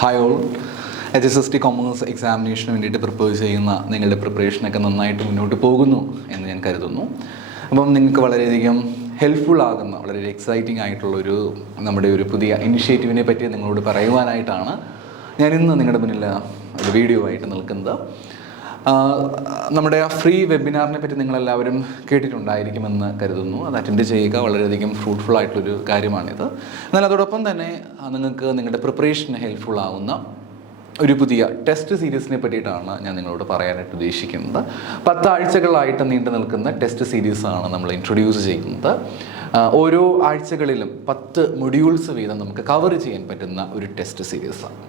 Hi all. HSST commerce എക്സാമിനേഷന് വേണ്ടിയിട്ട് prepare ചെയ്യുന്ന നിങ്ങളുടെ പ്രിപ്പറേഷനൊക്കെ നന്നായിട്ട് മുന്നോട്ട് പോകുന്നു എന്ന് ഞാൻ കരുതുന്നു. അപ്പം നിങ്ങൾക്ക് വളരെയധികം ഹെൽപ്ഫുൾ ആകുന്ന വളരെ എക്സൈറ്റിംഗ് ആയിട്ടുള്ളൊരു നമ്മുടെ ഒരു പുതിയ ഇനിഷ്യേറ്റീവിനെ പറ്റി നിങ്ങളോട് പറയുവാനായിട്ടാണ് ഞാൻ ഇന്ന് നിങ്ങളുടെ മുന്നിൽ ഒരു വീഡിയോ ആയിട്ട് നിൽക്കുന്നത്. നമ്മുടെ ആ ഫ്രീ വെബിനാറിനെ പറ്റി നിങ്ങളെല്ലാവരും കേട്ടിട്ടുണ്ടായിരിക്കുമെന്ന് കരുതുന്നു. അത് അറ്റൻഡ് ചെയ്യുക വളരെയധികം ഫ്രൂട്ട്ഫുൾ ആയിട്ടുള്ളൊരു കാര്യമാണിത്. എന്നാൽ അതോടൊപ്പം തന്നെ നിങ്ങൾക്ക് നിങ്ങളുടെ പ്രിപ്പറേഷന് ഹെൽപ്ഫുൾ ആവുന്ന ഒരു പുതിയ ടെസ്റ്റ് സീരീസിനെ പറ്റിയിട്ടാണ് ഞാൻ നിങ്ങളോട് പറയാനായിട്ട് ഉദ്ദേശിക്കുന്നത്. 10 ആഴ്ചകളായിട്ട് നീണ്ടു നിൽക്കുന്ന ടെസ്റ്റ് സീരീസാണ് നമ്മൾ ഇൻട്രൊഡ്യൂസ് ചെയ്യുന്നത്. ഓരോ ആഴ്ചകളിലും 10 മൊഡ്യൂൾസ് വീതം നമുക്ക് കവർ ചെയ്യാൻ പറ്റുന്ന ഒരു ടെസ്റ്റ് സീരീസാണ്.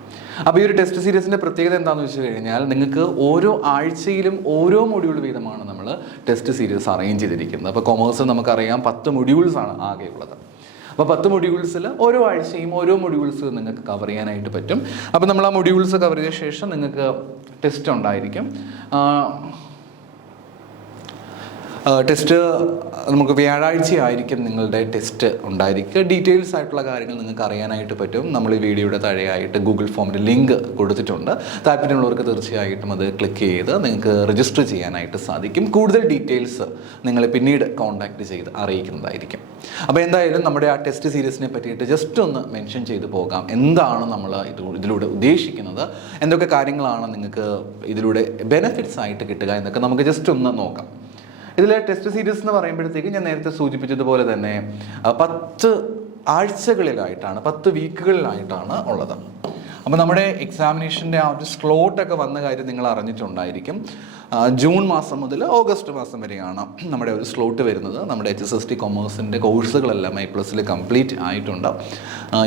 അപ്പോൾ ഈ ഒരു ടെസ്റ്റ് സീരീസിൻ്റെ പ്രത്യേകത എന്താണെന്ന് വെച്ച് കഴിഞ്ഞാൽ നിങ്ങൾക്ക് ഓരോ ആഴ്ചയിലും ഓരോ മൊഡ്യൂൾ വീതമാണ് നമ്മൾ ടെസ്റ്റ് സീരീസ് അറേഞ്ച് ചെയ്തിരിക്കുന്നത്. അപ്പോൾ കൊമേഴ്സ് നമുക്കറിയാം 10 മൊഡ്യൂൾസാണ് ആകെയുള്ളത്. അപ്പോൾ 10 മൊഡ്യൂൾസിൽ ഓരോ ആഴ്ചയും ഓരോ മൊഡ്യൂൾസ് നിങ്ങൾക്ക് കവർ ചെയ്യാനായിട്ട് പറ്റും. അപ്പോൾ നമ്മൾ ആ മൊഡ്യൂൾസ് കവർ ചെയ്ത ശേഷം നിങ്ങൾക്ക് ടെസ്റ്റ് ഉണ്ടായിരിക്കും. ടെസ്റ്റ് നമുക്ക് വ്യാഴാഴ്ചയായിരിക്കും നിങ്ങളുടെ ടെസ്റ്റ് ഉണ്ടായിരിക്കുക. ഡീറ്റെയിൽസ് ആയിട്ടുള്ള കാര്യങ്ങൾ നിങ്ങൾക്ക് അറിയാനായിട്ട് പറ്റും. നമ്മൾ ഈ വീഡിയോയുടെ താഴെയായിട്ട് ഗൂഗിൾ ഫോമിൻ്റെ ലിങ്ക് കൊടുത്തിട്ടുണ്ട്. താല്പര്യമുള്ളവർക്ക് തീർച്ചയായിട്ടും അത് ക്ലിക്ക് ചെയ്ത് നിങ്ങൾക്ക് രജിസ്റ്റർ ചെയ്യാനായിട്ട് സാധിക്കും. കൂടുതൽ ഡീറ്റെയിൽസ് നിങ്ങളെ പിന്നീട് കോൺടാക്റ്റ് ചെയ്ത് അറിയിക്കുന്നതായിരിക്കും. അപ്പോൾ എന്തായാലും നമ്മുടെ ആ ടെസ്റ്റ് സീരീസിനെ പറ്റിയിട്ട് ജസ്റ്റ് ഒന്ന് മെൻഷൻ ചെയ്ത് പോകാം. എന്താണ് നമ്മൾ ഇതിലൂടെ ഉദ്ദേശിക്കുന്നത്, എന്തൊക്കെ കാര്യങ്ങളാണ് നിങ്ങൾക്ക് ഇതിലൂടെ ബെനിഫിറ്റ്സ് ആയിട്ട് കിട്ടുക എന്നൊക്കെ നമുക്ക് ജസ്റ്റ് ഒന്ന് നോക്കാം. ഇതിലെ ടെസ്റ്റ് സീരീസ് എന്ന് പറയുമ്പോഴത്തേക്ക് ഞാൻ നേരത്തെ സൂചിപ്പിച്ചതുപോലെ തന്നെ 10 ആഴ്ചകളിലായിട്ടാണ് 10 വീക്കുകളിലായിട്ടാണ് ഉള്ളത്. അപ്പോൾ നമ്മുടെ എക്സാമിനേഷൻ്റെ ആ ഒരു സ്ലോട്ടൊക്കെ വന്ന കാര്യം നിങ്ങൾ അറിഞ്ഞിട്ടുണ്ടായിരിക്കും. ജൂൺ മാസം മുതൽ ഓഗസ്റ്റ് മാസം വരെയാണ് നമ്മുടെ ഒരു സ്ലോട്ട് വരുന്നത്. നമ്മുടെ HSST കൊമേഴ്സിൻ്റെ കോഴ്സുകളെല്ലാം A+ൽ കംപ്ലീറ്റ് ആയിട്ടുണ്ട്.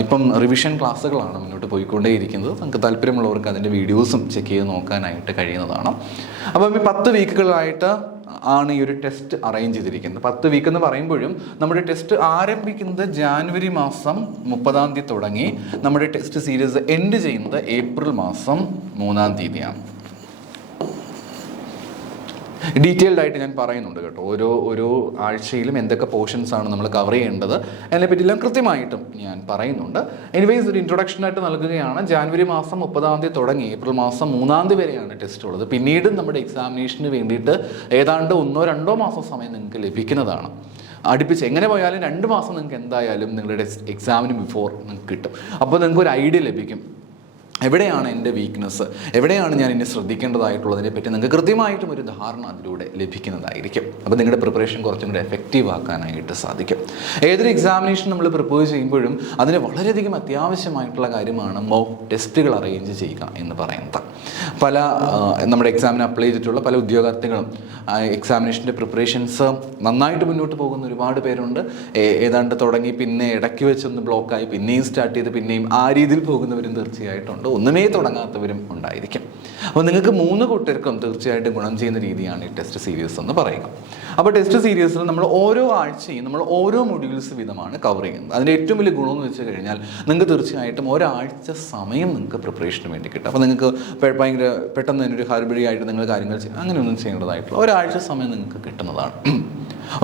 ഇപ്പം റിവിഷൻ ക്ലാസ്സുകളാണ് മുന്നോട്ട് പോയിക്കൊണ്ടേയിരിക്കുന്നത്. നമുക്ക് താല്പര്യമുള്ളവർക്ക് അതിൻ്റെ വീഡിയോസും ചെക്ക് ചെയ്ത് നോക്കാനായിട്ട് കഴിയുന്നതാണ്. അപ്പം ഈ 10 വീക്കുകളായിട്ട് ആണ് ഈ ഒരു ടെസ്റ്റ് അറേഞ്ച് ചെയ്തിരിക്കുന്നത്. 10 വീക്ക് എന്ന് പറയുമ്പോഴും നമ്മുടെ ടെസ്റ്റ് ആരംഭിക്കുന്നത് ജാനുവരി മാസം 30-ാം തീയതി തുടങ്ങി നമ്മുടെ ടെസ്റ്റ് സീരീസ് എൻഡ് ചെയ്യുന്നത് ഏപ്രിൽ മാസം 3-ാം തീയതിയാണ്. ഡീറ്റെയിൽഡ് ആയിട്ട് ഞാൻ പറയുന്നുണ്ട് കേട്ടോ. ഓരോ ആഴ്ചയിലും എന്തൊക്കെ പോർഷൻസ് ആണ് നമ്മൾ കവർ ചെയ്യേണ്ടത് അതിനെപ്പറ്റിയെല്ലാം കൃത്യമായിട്ടും ഞാൻ പറയുന്നുണ്ട്. എനിവേസ് ഒരു ഇൻട്രൊഡക്ഷനായിട്ട് നൽകുകയാണ്. ജാനുവരി മാസം 30-ാം തീയതി തുടങ്ങി ഏപ്രിൽ മാസം 3-ാം തീയതി വരെയാണ് ടെസ്റ്റ് ഉള്ളത്. പിന്നീട് നമ്മുടെ എക്സാമിനേഷന് വേണ്ടിയിട്ട് ഏതാണ്ട് 1-2 മാസം സമയം നിങ്ങൾക്ക് ലഭിക്കുന്നതാണ്. അടുപ്പിച്ച് എങ്ങനെ പോയാലും 2 മാസം നിങ്ങൾക്ക് എന്തായാലും നിങ്ങളുടെ എക്സാമിന് ബിഫോർ നിങ്ങൾക്ക് കിട്ടും. അപ്പോൾ നിങ്ങൾക്ക് ഒരു ഐഡിയ ലഭിക്കും എവിടെയാണ് എൻ്റെ വീക്ക്നെസ്, എവിടെയാണ് ഞാൻ ഇനി ശ്രദ്ധിക്കേണ്ടതായിട്ടുള്ളതിനെ പറ്റി നിങ്ങൾക്ക് കൃത്യമായിട്ടും ഒരു ധാരണ അതിലൂടെ ലഭിക്കുന്നതായിരിക്കും. അപ്പോൾ നിങ്ങളുടെ പ്രിപ്പറേഷൻ കുറച്ചും കൂടെ എഫക്റ്റീവ് ആക്കാനായിട്ട് സാധിക്കും. ഏതൊരു എക്സാമിനേഷൻ നമ്മൾ പ്രിപ്പയർ ചെയ്യുമ്പോഴും അതിന് വളരെയധികം അത്യാവശ്യമായിട്ടുള്ള കാര്യമാണ് മോക്ക് ടെസ്റ്റുകൾ അറേഞ്ച് ചെയ്യുക എന്ന് പറയുന്നത്. പല നമ്മുടെ എക്സാമിന് അപ്ലൈ ചെയ്തിട്ടുള്ള പല ഉദ്യോഗാർത്ഥികളും എക്സാമിനേഷൻ്റെ പ്രിപ്പറേഷൻസ് നന്നായിട്ട് മുന്നോട്ട് പോകുന്ന ഒരുപാട് പേരുണ്ട്. ഏതാണ്ട് തുടങ്ങി പിന്നെ ഇടയ്ക്ക് വെച്ചൊന്ന് ബ്ലോക്കായി പിന്നെയും സ്റ്റാർട്ട് ചെയ്ത് പിന്നെയും ആ രീതിയിൽ പോകുന്നവരും തീർച്ചയായിട്ടുണ്ട്. ഒന്നുമേ തുടങ്ങാത്തവരും ഉണ്ടായിരിക്കും. അപ്പോൾ നിങ്ങൾക്ക് 3 കൂട്ടർക്കും തീർച്ചയായിട്ടും ഗുണം ചെയ്യുന്ന രീതിയാണ് ഈ ടെസ്റ്റ് സീരീസ് എന്ന് പറയുക. അപ്പോൾ ടെസ്റ്റ് സീരീസിൽ നമ്മൾ ഓരോ ആഴ്ചയും നമ്മൾ ഓരോ മൊഡ്യൂൾസ് വീതമാണ് കവർ ചെയ്യുന്നത്. അതിൻ്റെ ഏറ്റവും വലിയ ഗുണമെന്ന് വെച്ച് കഴിഞ്ഞാൽ നിങ്ങൾക്ക് തീർച്ചയായിട്ടും ഒരാഴ്ച സമയം നിങ്ങൾക്ക് പ്രിപ്പറേഷന് വേണ്ടി കിട്ടും. അപ്പോൾ നിങ്ങൾക്ക് ഭയങ്കര പെട്ടെന്ന് തന്നെ ഒരു ഹർബറി ആയിട്ട് നിങ്ങൾ കാര്യങ്ങൾ അങ്ങനെയൊന്നും ചെയ്യേണ്ടതായിട്ടുള്ള ഒരാഴ്ച സമയം നിങ്ങൾക്ക് കിട്ടുന്നതാണ്.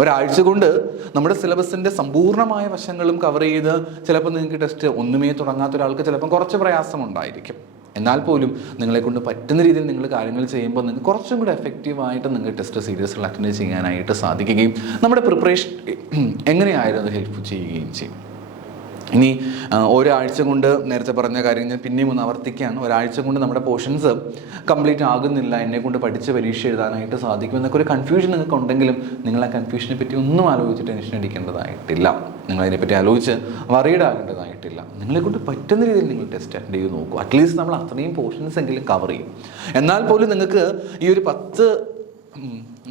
ഒരാഴ്ച കൊണ്ട് നമ്മുടെ സിലബസിൻ്റെ സമ്പൂർണ്ണമായ വശങ്ങളും കവർ ചെയ്ത് ചിലപ്പോൾ നിങ്ങൾക്ക് ടെസ്റ്റ് ഒന്നുമേ തുടങ്ങാത്ത ഒരാൾക്ക് ചിലപ്പം കുറച്ച് പ്രയാസമുണ്ടായിരിക്കും. എന്നാൽ പോലും നിങ്ങളെക്കൊണ്ട് പറ്റുന്ന രീതിയിൽ നിങ്ങൾ കാര്യങ്ങൾ ചെയ്യുമ്പോൾ നിങ്ങൾക്ക് കുറച്ചും കൂടെ എഫക്റ്റീവായിട്ട് നിങ്ങൾ ടെസ്റ്റ് സീരീസുകൾ അറ്റൻഡ് ചെയ്യാനായിട്ട് സാധിക്കുകയും നമ്മുടെ പ്രിപ്പറേഷൻ എങ്ങനെയായാലും അത് ഹെൽപ്പ് ചെയ്യുകയും ചെയ്യും. ഇനി ഒരാഴ്ച കൊണ്ട് നേരത്തെ പറഞ്ഞ കാര്യം ഞാൻ പിന്നെയും ഒന്ന് ആവർത്തിക്കുകയാണ്. ഒരാഴ്ച കൊണ്ട് നമ്മുടെ പോർഷൻസ് കംപ്ലീറ്റ് ആകുന്നില്ല, എന്നെക്കൊണ്ട് പഠിച്ച് പരീക്ഷ എഴുതാനായിട്ട് സാധിക്കും എന്നൊക്കെ ഒരു കൺഫ്യൂഷൻ നിങ്ങൾക്ക് ഉണ്ടെങ്കിലും നിങ്ങൾ ആ കൺഫ്യൂഷനെ പറ്റി ഒന്നും ആലോചിച്ച് ടെൻഷൻ അടിക്കേണ്ടതായിട്ടില്ല. നിങ്ങളതിനെപ്പറ്റി ആലോചിച്ച് വറീഡ് ആകേണ്ടതായിട്ടില്ല. നിങ്ങളെക്കൊണ്ട് പറ്റുന്ന രീതിയിൽ നിങ്ങൾ ടെസ്റ്റ് അറ്റൻഡ് ചെയ്ത് നോക്കൂ. അറ്റ്ലീസ്റ്റ് നമ്മൾ അത്രയും പോർഷൻസ് എങ്കിലും കവർ ചെയ്യും. എന്നാൽ പോലും നിങ്ങൾക്ക് ഈ ഒരു 10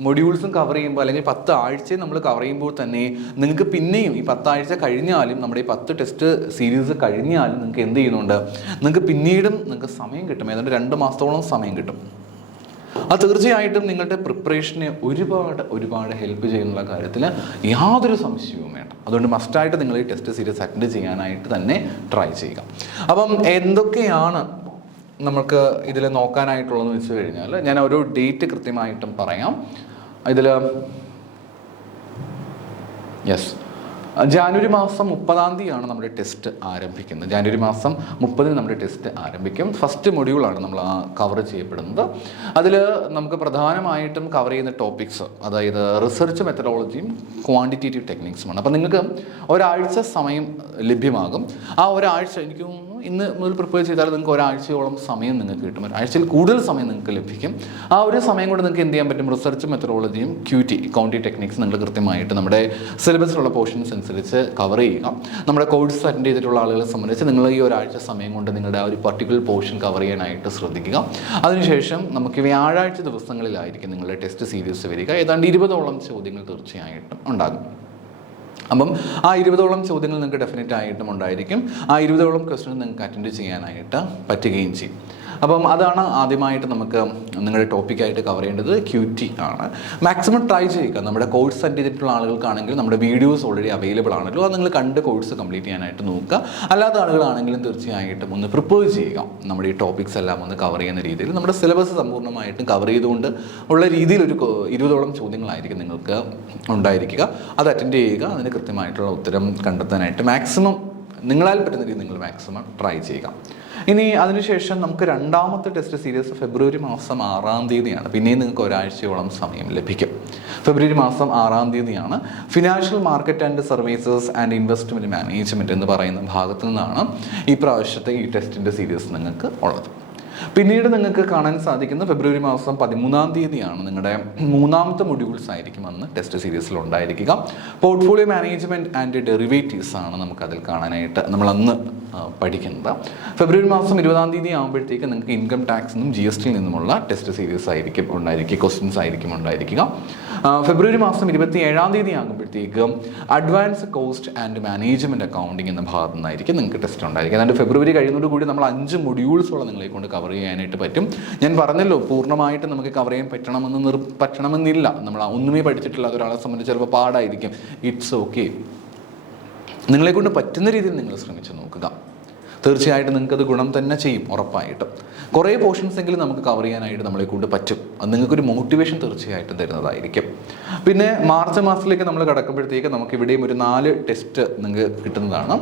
മൊഡ്യൂൾസും കവർ ചെയ്യുമ്പോൾ അല്ലെങ്കിൽ 10 ആഴ്ചയും നമ്മൾ കവർ ചെയ്യുമ്പോൾ തന്നെ നിങ്ങൾക്ക് പിന്നെയും ഈ 10 ആഴ്ച കഴിഞ്ഞാലും നമ്മുടെ ഈ 10 ടെസ്റ്റ് സീരീസ് കഴിഞ്ഞാലും നിങ്ങൾക്ക് എന്ത് ചെയ്യുന്നുണ്ട്, നിങ്ങൾക്ക് പിന്നീടും നിങ്ങൾക്ക് സമയം കിട്ടും. ഏതാണ്ട് 2 മാസത്തോളം സമയം കിട്ടും. അത് തീർച്ചയായിട്ടും നിങ്ങളുടെ പ്രിപ്പറേഷനെ ഒരുപാട് ഹെൽപ്പ് ചെയ്യുന്നുള്ള കാര്യത്തിൽ യാതൊരു സംശയവും വേണ്ട. അതുകൊണ്ട് മസ്റ്റായിട്ട് നിങ്ങൾ ഈ ടെസ്റ്റ് സീരീസ് അറ്റൻഡ് ചെയ്യാനായിട്ട് തന്നെ ട്രൈ ചെയ്യുക. അപ്പം എന്തൊക്കെയാണ് നമുക്ക് ഇതിൽ നോക്കാനായിട്ടുള്ളതെന്ന് വെച്ച് കഴിഞ്ഞാൽ ഞാൻ ഓരോ ഡേറ്റ് കൃത്യമായിട്ടും പറയാം. ഇതിൽ ജാനുവരി മാസം 30-ാം തീയതിയാണ് നമ്മുടെ ടെസ്റ്റ് ആരംഭിക്കുന്നത്. ജാനുവരി മാസം 30-ന് നമ്മുടെ ടെസ്റ്റ് ആരംഭിക്കും. ഫസ്റ്റ് മൊഡ്യൂളാണ് നമ്മൾ കവർ ചെയ്യപ്പെടുന്നത്. അതിൽ നമുക്ക് പ്രധാനമായിട്ടും കവർ ചെയ്യുന്ന ടോപ്പിക്സ്, അതായത് റിസർച്ച് മെത്തഡോളജിയും ക്വാണ്ടിറ്റേറ്റീവ് ടെക്നിക്സുമാണ്. അപ്പോൾ നിങ്ങൾക്ക് ഒരാഴ്ച സമയം ലഭ്യമാകും. ആ ഒരാഴ്ച എനിക്ക് തോന്നുന്നു ഇന്ന് മുതൽ പ്രിപ്പയർ ചെയ്താൽ നിങ്ങൾക്ക് ഒരാഴ്ചയോളം സമയം നിങ്ങൾക്ക് കിട്ടും. ഒരാഴ്ചയിൽ കൂടുതൽ സമയം നിങ്ങൾക്ക് ലഭിക്കും. ആ ഒരു സമയം കൊണ്ട് നിങ്ങൾക്ക് എന്ത് ചെയ്യാൻ പറ്റും? റിസർച്ച് മെത്തഡോളജിയും ക്വാണ്ടിറ്റേറ്റീവ് ടെക്നിക്സ് നിങ്ങൾ കൃത്യമായിട്ട് നമ്മുടെ സിലബസിലുള്ള പോർഷൻസ് അനുസരിച്ച് കവർ ചെയ്യുക. നമ്മുടെ കോഴ്സ് അറ്റൻഡ് ചെയ്തിട്ടുള്ള ആളുകളെ സംബന്ധിച്ച് നിങ്ങൾ ഈ ഒരാഴ്ച സമയം കൊണ്ട് നിങ്ങളുടെ ആ ഒരു പർട്ടിക്കുലർ പോർഷൻ കവർ ചെയ്യാനായിട്ട് ശ്രദ്ധിക്കുക. അതിനുശേഷം നമുക്ക് വ്യാഴാഴ്ച ദിവസങ്ങളിലായിരിക്കും നിങ്ങളുടെ ടെസ്റ്റ് സീരീസ് വരിക. ഏതാണ്ട് 20ഓളം ചോദ്യങ്ങൾ തീർച്ചയായിട്ടും ഉണ്ടാകും. അപ്പം ആ 20ഓളം ചോദ്യങ്ങൾ നിങ്ങൾക്ക് ഡെഫിനറ്റ് ആയിട്ടും ഉണ്ടായിരിക്കും. ആ 20ഓളം ക്വസ്റ്റ്യൻ നിങ്ങൾക്ക് അറ്റൻഡ് ചെയ്യാനായിട്ട് പറ്റുകയും ചെയ്യും. അപ്പം അതാണ് ആദ്യമായിട്ട് നമുക്ക് നിങ്ങളുടെ ടോപ്പിക്കായിട്ട് കവർ ചെയ്യേണ്ടത്. ക്യൂറ്റി ആണ്. മാക്സിമം ട്രൈ ചെയ്യുക. നമ്മുടെ കോഴ്സ് അറ്റൻഡ് ചെയ്തിട്ടുള്ള ആളുകൾക്കാണെങ്കിൽ നമ്മുടെ വീഡിയോസ് ഓൾറെഡി അവൈലബിൾ ആണല്ലോ, അത് നിങ്ങൾ കണ്ട് കോഴ്സ് കംപ്ലീറ്റ് ചെയ്യാനായിട്ട് നോക്കുക. അല്ലാത്ത ആളുകളാണെങ്കിലും തീർച്ചയായിട്ടും ഒന്ന് പ്രിപ്പയർ ചെയ്യുക. നമ്മുടെ ഈ ടോപ്പിക്സ് എല്ലാം ഒന്ന് കവർ ചെയ്യുന്ന രീതിയിൽ നമ്മുടെ സിലബസ് സമ്പൂർണ്ണമായിട്ടും കവർ ചെയ്തുകൊണ്ട് ഉള്ള രീതിയിൽ ഒരു 20ഓളം ചോദ്യങ്ങളായിരിക്കും നിങ്ങൾക്ക് ഉണ്ടായിരിക്കുക. അത് അറ്റൻഡ് ചെയ്യുക. അതിന് കൃത്യമായിട്ടുള്ള ഉത്തരം കണ്ടെത്താനായിട്ട് മാക്സിമം നിങ്ങളാൽ പറ്റുന്ന രീതിയിൽ നിങ്ങൾ മാക്സിമം ട്രൈ ചെയ്യുക. ഇനി അതിനുശേഷം നമുക്ക് രണ്ടാമത്തെ ടെസ്റ്റ് സീരീസ് ഫെബ്രുവരി മാസം 6-ാം തീയതിയാണ്. പിന്നെയും നിങ്ങൾക്ക് ഒരാഴ്ചയോളം സമയം ലഭിക്കും. ഫെബ്രുവരി മാസം 6-ാം തീയതിയാണ്. Financial market and services and investment management എന്ന് പറയുന്ന ഭാഗത്തു നിന്നാണ് ഈ പ്രാവശ്യത്തെ ഈ ടെസ്റ്റിൻ്റെ സീരീസ് നിങ്ങൾക്ക് ഉള്ളത്. പിന്നീട് നിങ്ങൾക്ക് കാണാൻ സാധിക്കുന്ന ഫെബ്രുവരി മാസം 13-ാം തീയതിയാണ് നിങ്ങളുടെ 3ാമത്തെ മൊഡ്യൂൾസ് ആയിരിക്കും അന്ന് ടെസ്റ്റ് സീരീസിൽ ഉണ്ടായിരിക്കുക. പോർട്ട്ഫോളിയോ മാനേജ്മെൻറ്റ് ആൻഡ് ഡെറിവേറ്റീവ്സ് ആണ് നമുക്കതിൽ കാണാനായിട്ട് നമ്മൾ അന്ന് പഠിക്കുന്നത്. ഫെബ്രുവരി മാസം 20-ാം തീയതി ആകുമ്പോഴത്തേക്ക് നിങ്ങൾക്ക് ഇൻകം ടാക്സിനും GSTയിൽ നിന്നുമുള്ള ടെസ്റ്റ് സീരീസ് ആയിരിക്കും ഉണ്ടായിരിക്കുക, ക്വസ്റ്റ്യൻസ് ആയിരിക്കും ഉണ്ടായിരിക്കുക. ഫെബ്രുവരി മാസം 27-ാം തീയതി ആകുമ്പോഴത്തേക്ക് advance cost and management accounting എന്ന ഭാഗത്തു നിന്നായിരിക്കും നിങ്ങൾക്ക് ടെസ്റ്റ് ഉണ്ടായിരിക്കുക. അതായത് ഫെബ്രുവരി കഴിയുന്നതോടുകൂടി നമ്മൾ 5 മൊഡ്യൂൾസോളം നിങ്ങളെ കൊണ്ട് കവർ ചെയ്യാനായിട്ട് പറ്റും. ഞാൻ പറഞ്ഞല്ലോ, പൂർണ്ണമായിട്ട് നമുക്ക് കവർ ചെയ്യാൻ പറ്റണമെന്നില്ല. നമ്മൾ ഒന്നുമേ പഠിച്ചിട്ടില്ലാത്ത ഒരാളെ സംബന്ധിച്ച് ചിലപ്പോൾ പാടായിരിക്കും. It's okay. നിങ്ങളെക്കൊണ്ട് പറ്റുന്ന രീതിയിൽ നിങ്ങൾ ശ്രമിച്ച് നോക്കുക. തീർച്ചയായിട്ടും നിങ്ങൾക്കത് ഗുണം തന്നെ ചെയ്യും, ഉറപ്പായിട്ടും. കുറേ പോർഷൻസ് എങ്കിലും നമുക്ക് കവർ ചെയ്യാനായിട്ട് നമ്മളെ കൊണ്ട് പറ്റും. അത് നിങ്ങൾക്കൊരു മോട്ടിവേഷൻ തീർച്ചയായിട്ടും തരുന്നതായിരിക്കും. പിന്നെ മാർച്ച് മാസത്തിലേക്ക് നമ്മൾ കടക്കുമ്പോഴത്തേക്ക് നമുക്ക് ഇവിടെയും ഒരു 4 ടെസ്റ്റ് നിങ്ങൾക്ക് കിട്ടുന്നതാണ്.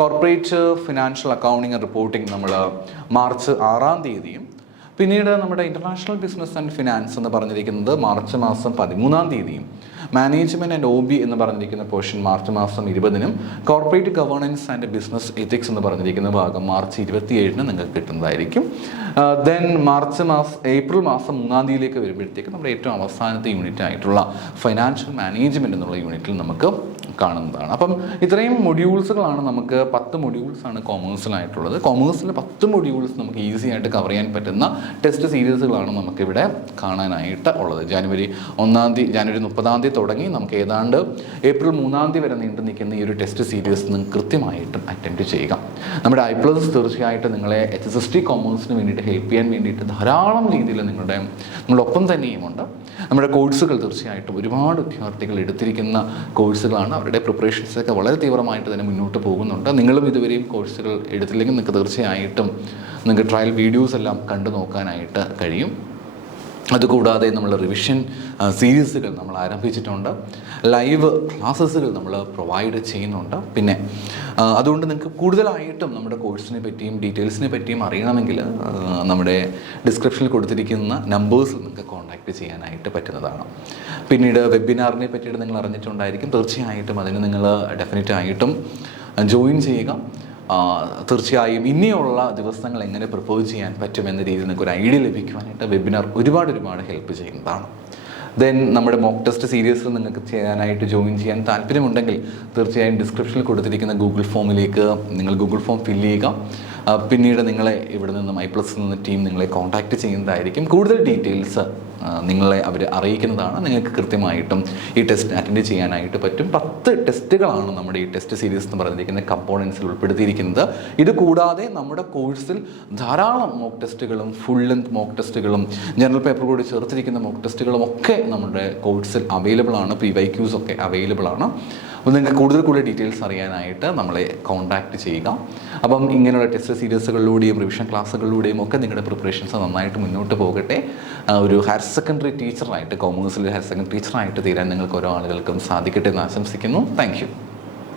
Corporate financial accounting and reporting നമ്മൾ മാർച്ച് 6-ാം തീയതിയും, പിന്നീട് നമ്മുടെ ഇൻ്റർനാഷണൽ ബിസിനസ് ആൻഡ് ഫിനാൻസ് എന്ന് പറഞ്ഞിരിക്കുന്നത് മാർച്ച് മാസം 13-ാം തീയതിയും, മാനേജ്മെൻറ്റ് ആൻഡ് OB എന്ന് പറഞ്ഞിരിക്കുന്ന പോർഷൻ മാർച്ച് മാസം 20-നും, corporate governance and business ethics എന്ന് പറഞ്ഞിരിക്കുന്ന ഭാഗം മാർച്ച് 27-ന് നിങ്ങൾക്ക് കിട്ടുന്നതായിരിക്കും. ദെൻ ഏപ്രിൽ മാസം 3-ാം തീയതിയിലേക്ക് വരുമ്പോഴത്തേക്ക് നമ്മുടെ ഏറ്റവും അവസാനത്തെ യൂണിറ്റ് ആയിട്ടുള്ള ഫൈനാൻഷ്യൽ മാനേജ്മെൻറ്റ് എന്നുള്ള യൂണിറ്റിൽ നമുക്ക് കാണുന്നതാണ്. അപ്പം ഇത്രയും മൊഡ്യൂൾസുകളാണ് നമുക്ക് 10 മൊഡ്യൂൾസാണ് കോമേഴ്സിലായിട്ടുള്ളത്. കോമേഴ്സിലെ 10 മൊഡ്യൂൾസ് നമുക്ക് ഈസി ആയിട്ട് കവർ ചെയ്യാൻ പറ്റുന്ന ടെസ്റ്റ് സീരീസുകളാണ് നമുക്കിവിടെ കാണാനായിട്ട് ഉള്ളത്. ജാനുവരി 30-ാം തീയതി തുടങ്ങി നമുക്ക് ഏതാണ്ട് ഏപ്രിൽ 3-ാം തീയതി വരെ നീണ്ടു നിൽക്കുന്ന ഈ ഒരു ടെസ്റ്റ് സീരീസ് നിങ്ങൾക്ക് കൃത്യമായിട്ടും അറ്റൻഡ് ചെയ്യുക. നമ്മുടെ I+ തീർച്ചയായിട്ടും നിങ്ങളെ HSST കോമേഴ്സിന് വേണ്ടിയിട്ട് ഹെൽപ്പ് ചെയ്യാൻ വേണ്ടിയിട്ട് ധാരാളം രീതിയിൽ നിങ്ങളൊപ്പം തന്നെയുമുണ്ട്. നമ്മുടെ കോഴ്സുകൾ തീർച്ചയായിട്ടും ഒരുപാട് വിദ്യാർത്ഥികൾ എടുത്തിരിക്കുന്ന കോഴ്സുകളാണ്. അവരുടെ പ്രിപ്പറേഷൻസൊക്കെ വളരെ തീവ്രമായിട്ട് തന്നെ മുന്നോട്ട് പോകുന്നുണ്ട്. നിങ്ങളും ഇതുവരെയും കോഴ്സുകൾ എടുത്തില്ലെങ്കിൽ നിങ്ങൾക്ക് തീർച്ചയായിട്ടും നിങ്ങൾക്ക് ട്രയൽ വീഡിയോസ് എല്ലാം കണ്ടു നോക്കാനായിട്ട് കഴിയും. അതുകൂടാതെ നമ്മൾ റിവിഷൻ സീരീസുകൾ നമ്മൾ ആരംഭിച്ചിട്ടുണ്ട്. ലൈവ് ക്ലാസ്സസുകൾ നമ്മൾ പ്രൊവൈഡ് ചെയ്യുന്നുണ്ട്. പിന്നെ അതുകൊണ്ട് നിങ്ങൾക്ക് കൂടുതലായിട്ടും നമ്മുടെ കോഴ്സിനെ പറ്റിയും ഡീറ്റെയിൽസിനെ പറ്റിയും അറിയണമെങ്കിൽ നമ്മുടെ ഡിസ്ക്രിപ്ഷനിൽ കൊടുത്തിരിക്കുന്ന നമ്പേഴ്സിൽ നിങ്ങൾക്ക് കോൺടാക്റ്റ് ചെയ്യാനായിട്ട് പറ്റുന്നതാണ്. പിന്നീട് വെബിനാറിനെ പറ്റിയിട്ട് നിങ്ങൾ അറിഞ്ഞിട്ടുണ്ടായിരിക്കും. തീർച്ചയായിട്ടും അതിന് നിങ്ങൾ ഡെഫിനറ്റായിട്ടും ജോയിൻ ചെയ്യുക. തീർച്ചയായും ഇനിയുള്ള ദിവസങ്ങൾ എങ്ങനെ പ്രപ്പോസ് ചെയ്യാൻ പറ്റുമെന്ന രീതിയിൽ നിങ്ങൾക്ക് ഒരു ഐഡിയ ലഭിക്കുവാനായിട്ട് വെബിനാർ ഒരുപാട് ഹെൽപ്പ് ചെയ്യുന്നതാണ്. ദെൻ നമ്മുടെ മോക്ക് ടെസ്റ്റ് സീരീസിൽ നിങ്ങൾക്ക് ചെയ്യാനായിട്ട് ജോയിൻ ചെയ്യാൻ താല്പര്യമുണ്ടെങ്കിൽ തീർച്ചയായും ഡിസ്ക്രിപ്ഷനിൽ കൊടുത്തിരിക്കുന്ന ഗൂഗിൾ ഫോമിലേക്ക് നിങ്ങൾ ഗൂഗിൾ ഫോം ഫില്ല് ചെയ്യുക. പിന്നീട് നിങ്ങളെ ഇവിടെ നിന്നും I+ നിന്ന് ടീം നിങ്ങളെ കോൺടാക്റ്റ് ചെയ്യുന്നതായിരിക്കും. കൂടുതൽ ഡീറ്റെയിൽസ് നിങ്ങളെ അവർ അറിയിക്കുന്നതാണ്. നിങ്ങൾക്ക് കൃത്യമായിട്ടും ഈ ടെസ്റ്റ് അറ്റൻഡ് ചെയ്യാനായിട്ട് പറ്റും. 10 ടെസ്റ്റുകളാണ് നമ്മുടെ ഈ ടെസ്റ്റ് സീരീസ് എന്ന് പറഞ്ഞിരിക്കുന്ന കമ്പോണൻസിൽ ഉൾപ്പെടുത്തിയിരിക്കുന്നത്. ഇത് കൂടാതെ നമ്മുടെ കോഴ്സിൽ ധാരാളം മോക്ക് ടെസ്റ്റുകളും ഫുൾ ലെങ്ത് മോക്ക് ടെസ്റ്റുകളും ജനറൽ പേപ്പർ കൂടി ചേർത്തിരിക്കുന്ന മോക്ക് ടെസ്റ്റുകളും ഒക്കെ നമ്മുടെ കോഴ്സിൽ അവൈലബിൾ ആണ്. PYQs ഒക്കെ അവൈലബിൾ ആണ്. അപ്പോൾ നിങ്ങൾക്ക് കൂടുതൽ ഡീറ്റെയിൽസ് അറിയാനായിട്ട് നമ്മളെ കോൺടാക്റ്റ് ചെയ്യുക. അപ്പം ഇങ്ങനെയുള്ള ടെസ്റ്റ് സീരീസുകളിലൂടെയും റിവിഷൻ ക്ലാസ്സുകളിലൂടെയും ഒക്കെ നിങ്ങളുടെ പ്രിപ്പറേഷൻസ് നന്നായിട്ട് മുന്നോട്ട് പോകട്ടെ. ഒരു ഹയർ സെക്കൻഡറി ടീച്ചറായിട്ട്, കോമേഴ്സിലെ ഹയർ സെക്കൻഡറി ടീച്ചറായിട്ട് തീരാൻ നിങ്ങൾക്ക് ഓരോ ആളുകൾക്കും സാധിക്കട്ടെ എന്ന് ആശംസിക്കുന്നു. Thank you.